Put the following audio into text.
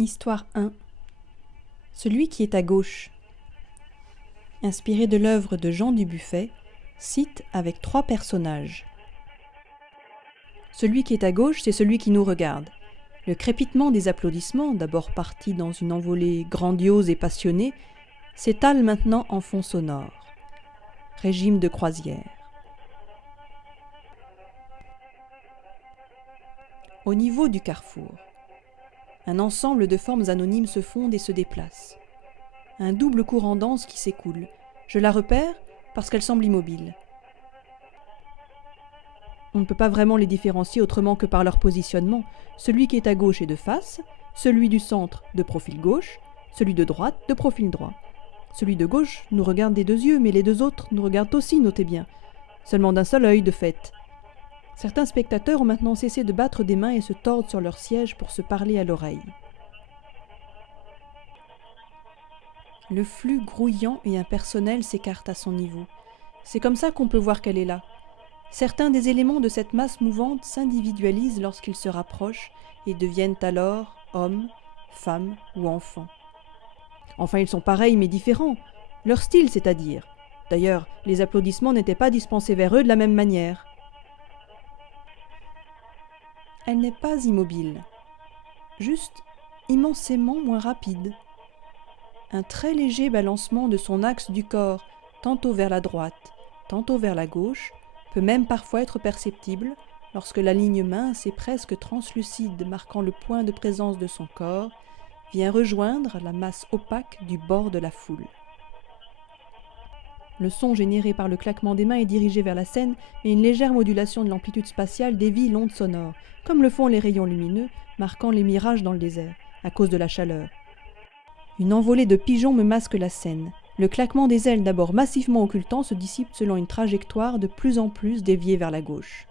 Histoire 1. Celui qui est à gauche. Inspiré de l'œuvre de Jean Dubuffet, cite avec 3 personnages. Celui qui est à gauche, c'est celui qui nous regarde. Le crépitement des applaudissements, d'abord parti dans une envolée grandiose et passionnée, s'étale maintenant en fond sonore. Régime de croisière. Au niveau du carrefour, un ensemble de formes anonymes se fondent et se déplacent. Un double courant dense qui s'écoule. Je la repère parce qu'elle semble immobile. On ne peut pas vraiment les différencier autrement que par leur positionnement. Celui qui est à gauche est de face, celui du centre de profil gauche, celui de droite de profil droit. Celui de gauche nous regarde des 2 yeux, mais les 2 autres nous regardent aussi, notez bien. Seulement d'un seul œil, de fait. Certains spectateurs ont maintenant cessé de battre des mains et se tordent sur leur siège pour se parler à l'oreille. Le flux grouillant et impersonnel s'écarte à son niveau. C'est comme ça qu'on peut voir qu'elle est là. Certains des éléments de cette masse mouvante s'individualisent lorsqu'ils se rapprochent et deviennent alors hommes, femmes ou enfants. Enfin, ils sont pareils mais différents. Leur style, c'est-à-dire. D'ailleurs, les applaudissements n'étaient pas dispensés vers eux de la même manière. Elle n'est pas immobile, juste immensément moins rapide. Un très léger balancement de son axe du corps, tantôt vers la droite, tantôt vers la gauche, peut même parfois être perceptible lorsque la ligne mince et presque translucide marquant le point de présence de son corps vient rejoindre la masse opaque du bord de la foule. Le son généré par le claquement des mains est dirigé vers la scène et une légère modulation de l'amplitude spatiale dévie l'onde sonore, comme le font les rayons lumineux marquant les mirages dans le désert, à cause de la chaleur. Une envolée de pigeons me masque la scène. Le claquement des ailes, d'abord massivement occultant, se dissipe selon une trajectoire de plus en plus déviée vers la gauche.